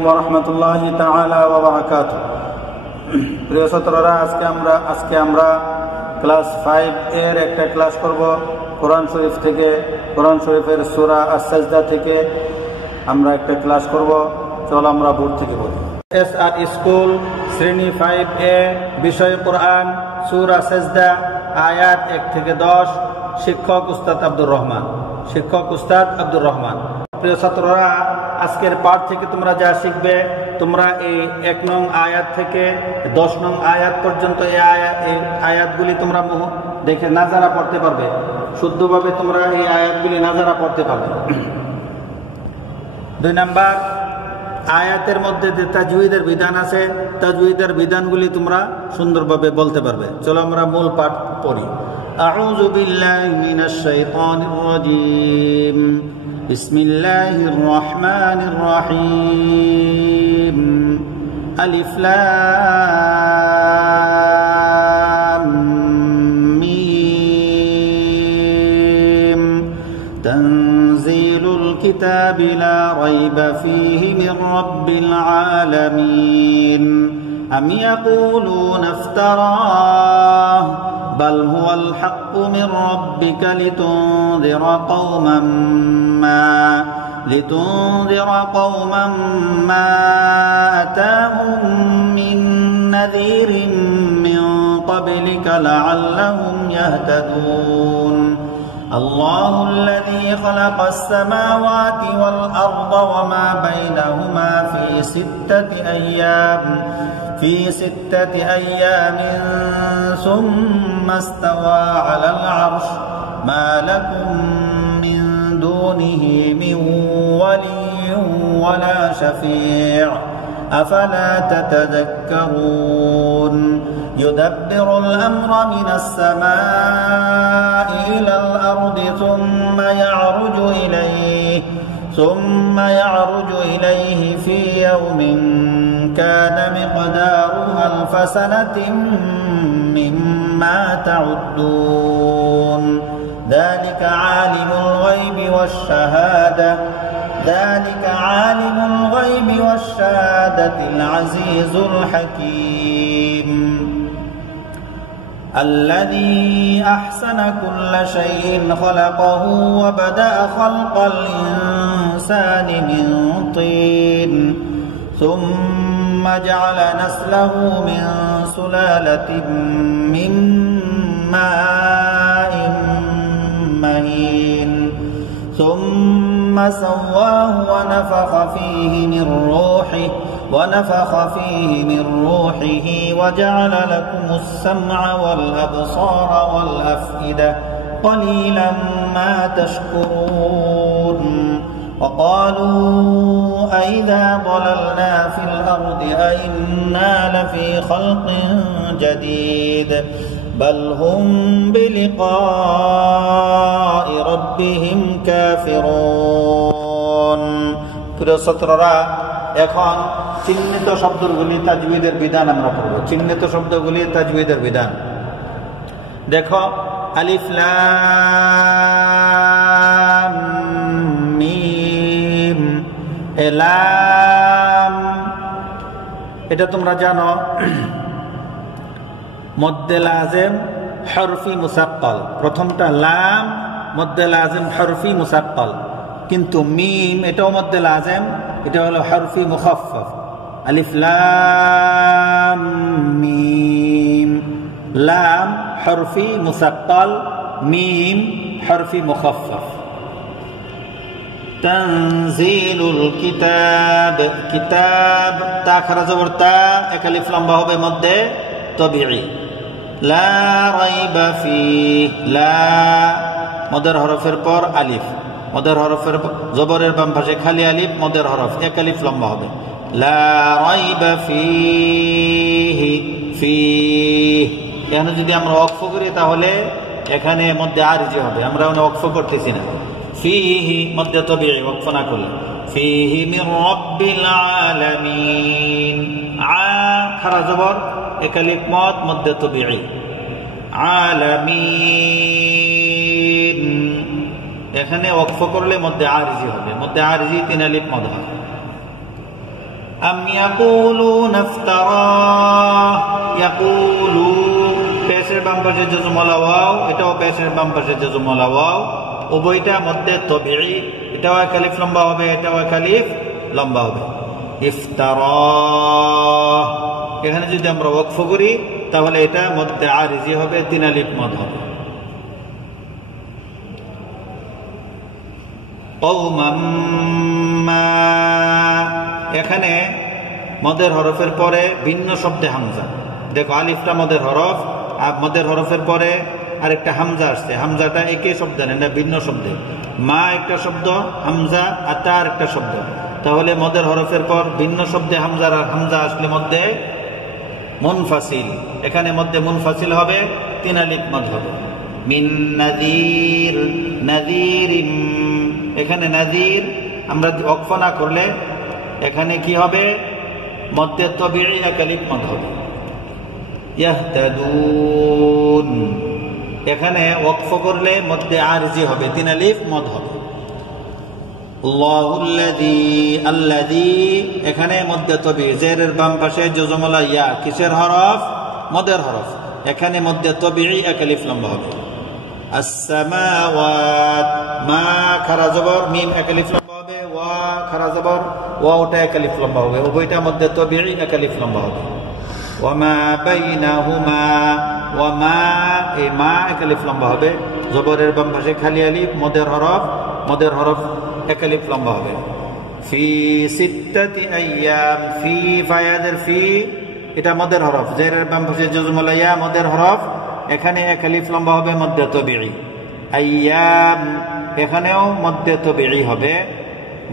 ওয়ারাহমাতুল্লাহি তাআলা ওয়া বারাকাতুহু। প্রিয় ছাত্ররা, আজকে আমরা ক্লাস 5 এর একটা ক্লাস করব। কোরআন শরীফ থেকে, কোরআন শরীফের সূরা আস-সাজদা থেকে আমরা একটা ক্লাস করব। চলো আমরা বোর্ড থেকে পড়ি। এসআর স্কুল শ্রেণী 5 এ, বিষয় কোরআন, সূরা সাজদা, আয়াত 1 থেকে 10। শিক্ষক উস্তাদ আব্দুর রহমান। প্রিয় ছাত্ররা, আজকের পাঠ থেকে তোমরা যা শিখবে, তোমরা এই 1 নং আয়াত থেকে 10 নং আয়াত পর্যন্ত এই আয়াতগুলি তোমরা দেখে নাজারা পড়তে পারবে। শুদ্ধভাবে তোমরা এই আয়াতগুলি নাজারা পড়তে পারবে। 2 নাম্বার, আয়াতের মধ্যে যে তাজউইদের বিধান আছে, তাজউইদের বিধানগুলি তোমরা সুন্দরভাবে বলতে পারবে। চলো আমরা মূল পাঠ পড়ি। আউযু বিল্লাহি মিনাশ শাইতানির রাজীম। বিসমিল্লাহির রহমানির রহিম। আলিফ লাম মিম। তানজিলুল কিতাবি লা রাইবা ফীহি মির রাব্বিল আলামিন। আম ইয়াকুলুনা ইফতারাহ بل هو الحق من ربك لتنذر قوما ما أتاهم من نذير من قبلك لعلهم يهتدون. الله الذي خلق السماوات والأرض وما بينهما في ستة أيام ثم استوى على العرش. ما لكم من دونه من ولي ولا شفيع أفلا تتذكرون. يدبر الأمر من السماء إلى الأرض ثم يعرج إليه في يوم كان مقدارها 1000 سنة مما تعدون. ذلك عالم الغيب والشهادة العزيز الحكيم. الذي أحسن كل شيء خلقه وبدأ خلق الإنسان من طين ثم جعل نسله من سلالة من ماء مهين ثم سواه ونفخ فيه من روحه وجعل لكم السمع والأبصار والأفئدة قليلا ما تشكرون. وقالوا أئذا ضللنا في الأرض أئنا لفي خلق جديد بل هم بلقاء ربهم كافرون. প্রিয় ছাত্ররা, এখন চিহ্নিত শব্দগুলি তাজউইদের বিধান আমরা পড়ব। চিহ্নিত শব্দগুলি তাজউইদের বিধান দেখো। আলিফ লাম মিম। এলাম, এটা তোমরা জানো, মদ্দে লাজেম হরফি মুসাক্কাল। প্রথমটা লাম মদ্দে লাজেম হরফি মুসাক্কাল, কিন্তু মিম এটাও মদ্দে লাজেম, এটা হলো হরফি মুখাফফাফ। আলিফ লাম মিম। লাম হরফি মুসাক্কাল, মিম হরফি মুখাফফাফ। তানজিলুল কিতাব। কিতাব তা খারা জবর তা, এক আলিফ লম্বা হবে মধ্যে তবিঈ। লা রাইবা ফীহ। লা মদের হরফের পর আলিফ, মদের হরফের জবরের বাম পাশে খালি আলিফ, মদের হরফ, এক আলিফ লম্বা হবে। লা রাইবা ফীহি। এখানে যদি আমরা ওয়াকফ করি তাহলে এখানে মধ্যে আরজি হবে, আমরা ওয়াকফ করতেছি না। ফীহি মধ্যে তবিঈ, ওয়াকফ না করলে। ফীহি মির রাব্বিল আলামিন। আ খারা জবর, এক আলিফ মদ, মধ্যে তবিঈ। আলামিন এখানে ওয়াকফ করলে মধ্যে আরজি হবে, মধ্যে আরজি 3 আলিফ মদ হয়। আম ইয়াকুলুনা ইফতারা, ইয়াকুলু পেশের বাম পাশে জজমলা ওয়াও, এটাও পেশের বাম পাশে জজমলা ওয়াও, উভয়টা মধ্যে তবিঈ, এটাও এক আলিফ লম্বা হবে, এটাও এক আলিফ লম্বা হবে। ইফতারা, এখানে যদি আমরা ওয়াকফ করি তাহলে এটা মধ্যে আরিজি হবে, 3 আলিফ মদ হবে। কওমাম্মা, এখানে মদের হরফের পরে ভিন্ন শব্দে হামজা। দেখো আলিফটা মদের হরফ, আর মদের হরফের পরে আরেকটা হামজা আসছে, হামজাটা একই শব্দ না, ভিন্ন শব্দে। মা একটা শব্দ, হামজা আতা আর একটা শব্দ। তাহলে মদের হরফের পর ভিন্ন শব্দে হামজার আর হামজা আসলে মধ্যে মুনফাসিল, এখানে মধ্যে মুনফাসিল হবে, 3 আলিফ মদ হবে। মিন নাযীর, নাযীরিম, এখানে নাযীর আমরা ওয়াকফ না করলে এখানে কি হবে, মধ্যে তবিঈ এক আলিফ মদ হবে। ইয়াহতাদুন, এখানে ওয়াকফ করলে মধ্যে আরজি হবে, 3 আলিফ মদ হবে। আল্লাহুল্লাযী, আল্লাযী, এখানে মধ্যে তবিঈ, জেরের বাম পাশে জজমলা ইয়া, কিসের হরফ, মদের হরফ, এখানে মধ্যে তবিঈ এক আলিফ লম্বা হবে। আসসামাওয়াত, মা খারা জবর, মিম এক আলিফ লম্বা হবে, ওয়া খারা জবর, ওয়াওটা এক আলিফ লম্বা হবে, উভয়টা মধ্যে তবিঈ এক আলিফ লম্বা হবে। ওয়ামা বাইনাহুমা, ওয়ামা, এই মা এক আলিফ লম্বা হবে, জবরের বাম পাশে খালি আলিফ, মদের হরফ, মদের হরফ এক আলিফ লম্বা হবে। ফি সিত্তাতি আইয়াম, ফি ফায়াদের ফি, এটা মদের হরফ, জেরের বাম পাশে জজমলা ইয়া, মদের হরফ, এখানে এক আলিফ লম্বা হবে, মধ্যে তবিঈ। আইয়াম, এখানেও মধ্যে তবিঈ হবে,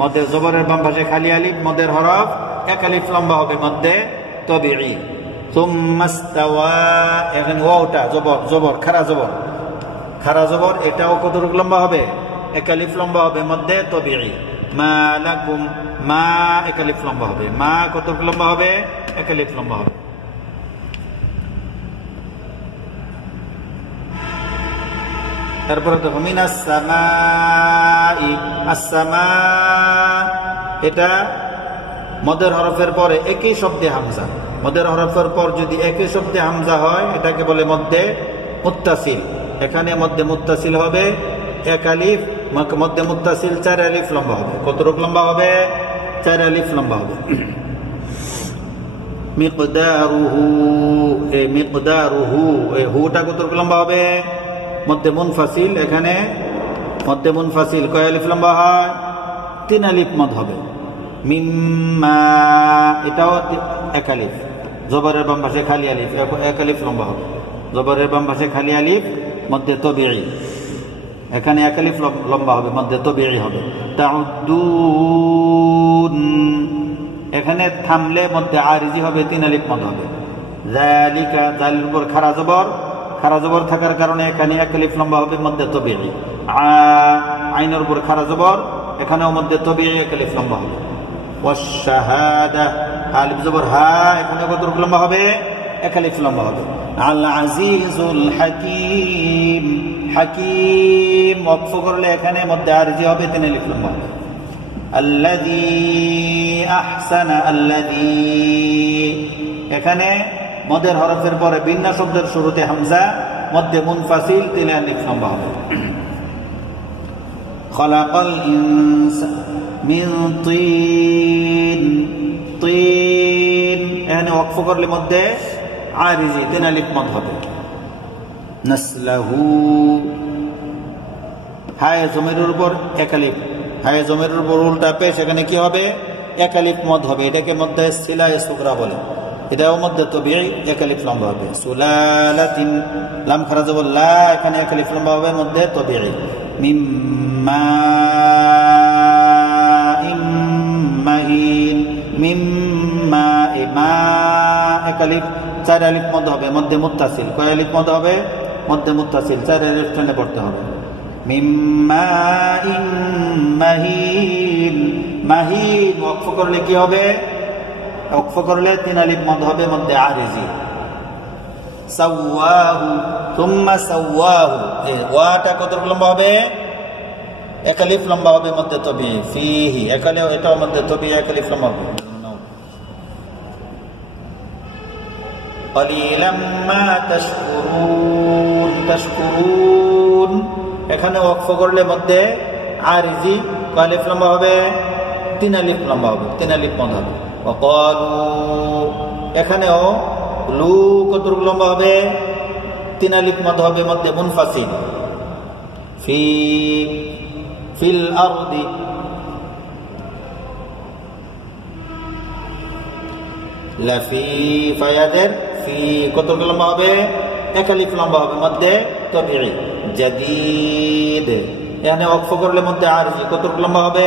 মধ্যে জবরের বাম পাশে খালি আলিফ, মদের হরফ, এক আলিফ লম্বা হবে, মধ্যে তবিঈ। সুম্মা ইস্তাওয়া, এখানে ওয়াওটা জবর, জবর খারা জবর, খারা জবর, এটাও কতটুকু লম্বা হবে, এক আলিফ লম্বা হবে, মধ্যে তবিঈ। মা লাকুম, মা এক আলিফ লম্বা হবে, মা কতটুকু লম্বা হবে, এক আলিফ লম্বা হবে। তারপরে দেখো মিনাস সামাই, আসসামা, এটা মদের হরফের পরে একই শব্দে হামজা, মদের হরফের পর যদি একই শব্দে হামজা হয় এটাকে বলে মধ্যে মুত্তাসিল। এখানে মধ্যে মুত্তাসিল হবে এক আলিফ, মধ্যে মুত্তাসিল 4 আলিফ লম্বা হবে। কতটুকু লম্বা হবে, 4 আলিফ লম্বা হবে। মিকদারুহু, এই মিকদারুহু, এই হুটা কতটুকু লম্বা হবে, মধ্যে মুনফাসিল, এখানে মধ্যে মুনফাসিল কয় আলিফ লম্বা হয়, 3 আলিফ মদ হবে। মিম্মা, এটাও এক আলিফ, জবরের বাম পাশে খালি আলিফ, এক আলিফ লম্বা হবে, জবরের বাম পাশে খালি আলিফ, মধ্যে তবিঈ, এখানে এক আলিফ লম্বা হবে, মধ্যে তবিঈ হবে। তাউদ্দুন, এখানে থামলে মধ্যে আরজি হবে, 3 আলিফ মদ হবে। যালিকা, জালের উপর খারা জবর, খারা জবর থাকার কারণে এখানে এক আলিফ লম্বা হবে, মধ্যে তবিঈ। আইনের উপর খারা জবর, এখানেও মধ্যে তবিঈ এক আলিফ লম্বা হবে। ওয়াশহাদা, আলিফ জবর হা, এখানে কতটুকু লম্বা হবে, এক আলিফ লম্বা হবে। আল আজিজুল হাকিম, হাকিম ওয়াকফ করলে এখানে মধ্যে আরজি হবে, 3 আলিফ লম্বা হবে। আল্লাযী আহসানা, আল্লাযী, এখানে মদের হরফের পরে ভিন্ন শব্দের শুরুতে হামজা, মধ্যে মুনফাসিল, 3 আলিফ লম্বা হবে। খলাকাল ইনসান মিন তিন, তিন, এখানে ওয়াকফ করলে মধ্যে আরজি, 3 আলিফ মদ হবে। নাসলাহু, হায় জমিরের উপর এক আলিফ, হায় জমিরের উপর উল্টা পেশ, এখানে কি হবে, এক আলিফ মদ হবে, এটাকে মধ্যে সিলায়ে সুগরা বলে, এটাও মধ্যে তবিঈ এক আলিফ লম্বা হবে। সুলালাতিন, লাম খারা জবর লা, এখানে এক আলিফ লম্বা হবে, মধ্যে তবিঈ। মিম্মা ইম্মাহিন, মিম্মা, মা এক আলিফ, 4 আলিফ মদ হবে, মধ্যে মুত্তাসিল, কয় আলিফ মদ হবে, মধ্যে মুত্তাসিল, 4 আলিফ টেনে পড়তে হবে। মিম্মা ইম্মাহিন, মাহিন ওয়াকফ করলে কি হবে, ওয়াকফ করলে 3 আলিফ মদ হবে, মধ্যে আরজি। সাওয়াহু, সুম্মা সাওয়াহু, এই ওয়াটা কতটুকু লম্বা হবে, এক আলিফ লম্বা হবে, মধ্যে তবিঈ। ফিহি, এক আলিফ, এটাও মধ্যে তবিঈ, এক আলিফ লম্বা হবে। কলিলাম মা তাশকুরুন, তাশকুরুন এখানে ওয়াকফ করলে মধ্যে আরজি কয় আলিফ লম্বা হবে? 3 আলিফ লম্বা হবে, 3 আলিফ মদ হবে। ওয়াকালু এখানেও লু কতটুকু লম্বা হবে? 3 আলিফ মদ হবে, মধ্যে মুনফাসিল। ফিল আরদি লাফি ফায়াদের ফি কতটুকু লম্বা হবে? 1 আলিফ লম্বা হবে, মধ্যে তবিঈ। জাদীদ এখানে ওয়াকফ করলে মধ্যে আরজি কতটুকু লম্বা হবে?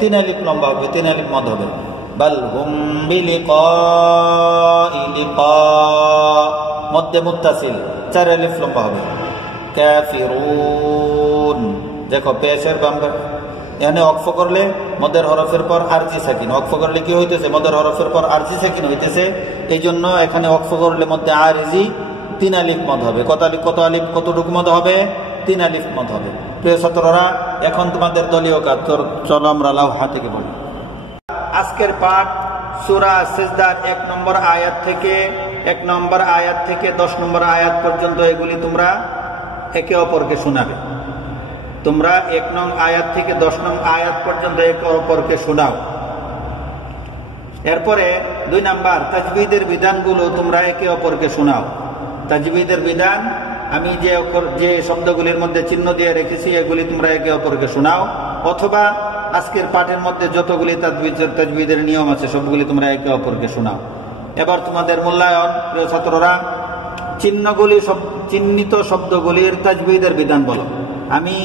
3 আলিফ লম্বা হবে, 3 আলিফ মদ হবে। বাল হুম বিলিকাই লিকা মধ্যে মুত্তাসিল 4 আলিফ লম্বা হবে। কাফিরুন দেখো পেশের বাম্বা এখানে ওয়াকফ করলে মদের হরফের পর আরজি সাকিন, ওয়াকফ করলে কি হইতেছে? মদের হরফের পর আরজি সাকিন হইতেছে। এই জন্য এখানে ওয়াকফ করলে মধ্যে আরজি 3 আলিফ মদ হবে। কত আলিফ কতটুকু মদ হবে? 3 আলিফ মদ হবে। প্রিয় ছাত্ররা, এখন তোমাদের দলীয় কাজ, চলো আমরা লাউহা থেকে বলি। আজকের পাঠ সূরা সিজদার 1 নম্বর আয়াত থেকে 10 নম্বর আয়াত পর্যন্ত এগুলি তোমরা একে অপরকে শোনাবে। তোমরা 1 নং আয়াত থেকে 10 নং আয়াত পর্যন্ত একে অপরকে শোনাও। এরপরে 2 নাম্বার তাজবিদের বিধানগুলো তোমরা একে অপরকে শোনাও। তাজবিদের বিধান আমি যে শব্দগুলির মধ্যে চিহ্ন দিয়ে রেখেছি এগুলি তোমরা একে অপরকে শোনাও, অথবা আজকের পাঠের মধ্যে যতগুলি তাজবিদের নিয়ম আছে সবগুলি তোমরা একে অপরকে শোনাও। এবার তোমাদের মূল্যায়ন। প্রিয় ছাত্ররা, চিহ্নিত শব্দগুলির তাজবিদের বিধান বলো। আমি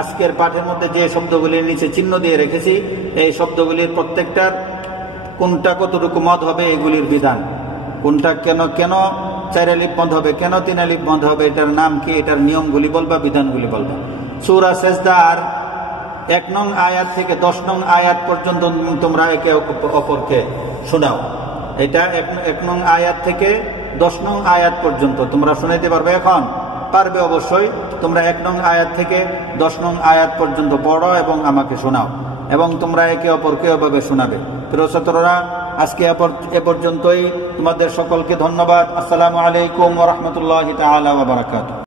আজকের পাঠের মধ্যে যে শব্দগুলির নিচে চিহ্ন দিয়ে রেখেছি এই শব্দগুলির প্রত্যেকটার কোনটা কতটুকু মদ হবে এগুলির বিধান, কোনটা কেন 4 আলিফ মদ হবে, কেন 3 আলিফ মদ হবে, এটার নাম কি, এটার নিয়মগুলি বলবা, বিধানগুলি বলবা। সূরা সিজদার 1 নং আয়াত থেকে 10 নং আয়াত পর্যন্ত তোমরা একে অপরকে শোনাও। এটা 1 নং আয়াত থেকে 10 নং আয়াত পর্যন্ত তোমরা শোনাইতে পারবে? এখন পারবে অবশ্যই। তোমরা 1 নং আয়াত থেকে 10 নং আয়াত পর্যন্ত পড়ো এবং আমাকে শোনাও, এবং তোমরা একে অপরকে এভাবে শোনাবে। প্রিয় ছাত্ররা, আজকে এ পর্যন্তই। তোমাদের সকলকে ধন্যবাদ। আসসালামু আলাইকুম ওয়া রাহমাতুল্লাহি তাআলা ওয়া বারাকাতুহু।